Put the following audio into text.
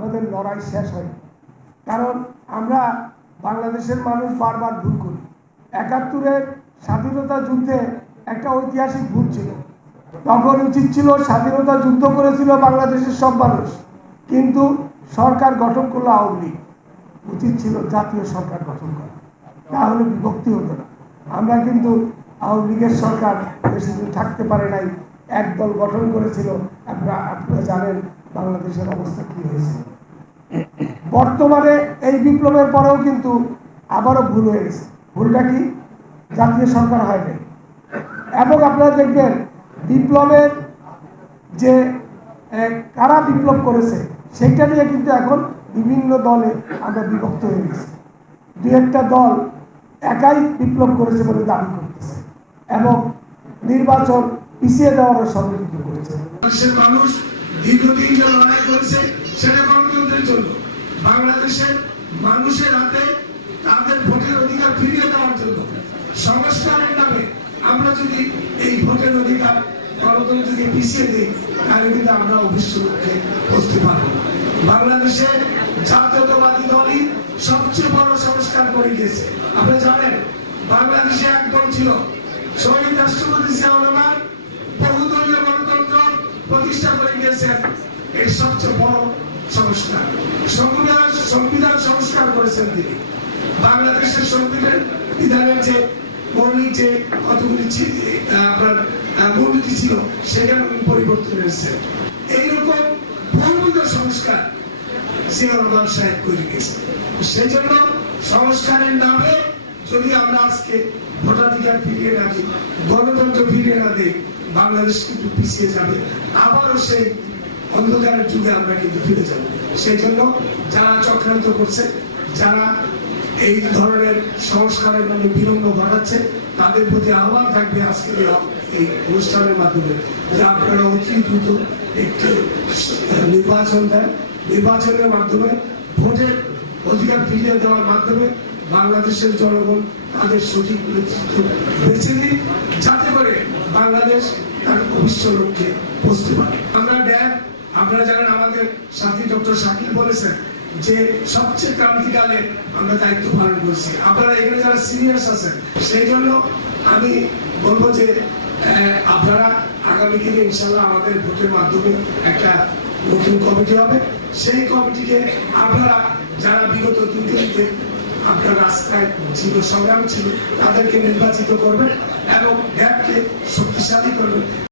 আমাদের লড়াই শেষ হয়। কারণ আমরা বাংলাদেশের মানুষ বারবার ভুল করি। একাত্তরের স্বাধীনতা যুদ্ধে একটা ঐতিহাসিক ভুল ছিল। তখন উচিত ছিল স্বাধীনতা যুদ্ধ করেছিল বাংলাদেশের সব মানুষ। কিন্তু সরকার গঠন করল আওয়ামী লীগ। উচিত ছিল জাতীয় সরকার গঠন করা। তাহলে বিভক্তি হতো না। আমরা কিন্তু আওয়ামী লীগের সরকার বেশি দিন থাকতে পারে নাই। একদল গঠন করেছিল। আপনারা আপনারা জানেন বাংলাদেশের অবস্থা কি হয়েছিল বর্তমানে এই বিপ্লবের পরেও কিন্তু আবারও ভুল হয়ে গেছে। ভুলটা কি? জাতীয় সরকার হয়নি। এবং আপনারা দেখবেন, বিপ্লবের যে কারা বিপ্লব করেছে, সেটা নিয়ে কিন্তু এখন বিভিন্ন দলে আমরা বিভক্ত হয়ে গেছি। দু একটা দল একাই বিপ্লব করেছে বলে দাবি করতেছে এবং নির্বাচন পিছিয়ে দেওয়ারও ষড়যন্ত্র করেছে। মানুষ দীর্ঘদিন লড়াই করেছে, সেটা জন্য বাংলাদেশের মানুষের হাতে তাদের ভোটের অধিকার ফিরিয়ে দেওয়ার জন্য সংস্কারের নামে আমরা যদি এই ভোটের অধিকার গণতন্ত্র দিয়ে পিছিয়ে দিই, তাহলে কিন্তু আমরা অভীষ্ট লক্ষ্যে বসতে পারব না। বাংলাদেশের জাতীয়তাবাদী দলই সবচেয়ে বড় সংস্কার করে গিয়েছে আপনি জানেন, বাংলাদেশে এক ছিল শহীদ রাষ্ট্রপতি জিয়াউর রহমান, বহুদলীয় গণতন্ত্র প্রতিষ্ঠা করে গিয়েছেন। এর সবচেয়ে বড় সংস্কার। সংবিধান সংবিধান সংস্কার করেছেন তিনি। বাংলাদেশের সংবিধান বিধানের যে মৌলিক যে কতগুলি আপনার মূলনীতি ছিল, সেখানে উনি পরিবর্তন এসেছেন এইরকম বহুবিধ সংস্কার জিয়াউর রহমান সাহেব করে গেছে সেই জন্য সংস্কারের নামে যদি আমরা আজকে ভোটাধিকার ফিরিয়ে দিই, গণতন্ত্র ফিরিয়ে না দিই, বাংলাদেশ কিন্তু পিছিয়ে যাবে। আবারও সেই অন্ধকারের যুগে আমরা কিন্তু ফিরে যাব। সেই জন্য যারা চক্রান্ত করছে, যারা এই ধরনের সংস্কারের নামে বিলম্ব ঘটাচ্ছে তাদের প্রতি আহ্বান থাকবে আজকের এই- অনুষ্ঠানের মাধ্যমে। যে আপনারা অতি দ্রুত একটি নির্বাচন দেন। নির্বাচনের মাধ্যমে ভোটের অধিকার ফিরিয়ে দেওয়ার মাধ্যমে বাংলাদেশের জনগণ তাদের সঠিক নেতৃত্ব বেছে নিন যাতে করে বাংলাদেশ তার ভবিষ্য লক্ষ্যে পৌঁছতে পারে। আপনারা জানেন আমাদের সাথী ডক্টর শাকিল বলেছেন যে সবচেয়ে ক্রান্তিকালে আমরা দায়িত্ব পালন করছি। আপনারা এখানে যারা সিনিয়র্স আছেন, সেই জন্য আমি বলব যে আপনারা আগামী দিনে ইনশাল্লাহ আমাদের ভোটের মাধ্যমে একটা নতুন কমিটি হবে। সেই কমিটিকে আপনারা যারা বিগত দুদিনতে আপনার রাস্তায় ছিল, সংগ্রাম ছিল, তাদেরকে নির্বাচিত করবেন এবং ড্যাবকে শক্তিশালী করবেন।